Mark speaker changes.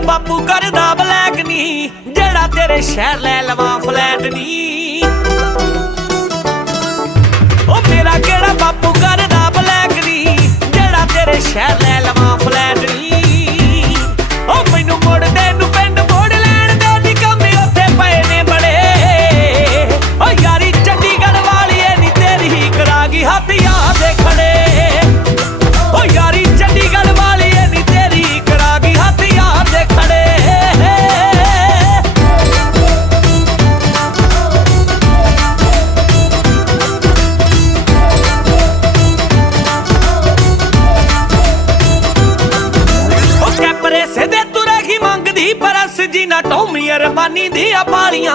Speaker 1: ਬਾਪੂ ਕਰਦਾ ਬਲੈਕ ਨਹੀਂ ਜਿਹੜਾ ਤੇਰੇ ਸ਼ਹਿਰ ਲੈ ਲਵਾਂ ਫਲੈਟ ਨਹੀਂ ਜੀ ਨਾ ਟੌਮੀ ਅਰਬਾਨੀ ਦੀਆਂ ਪਾਲੀਆਂ।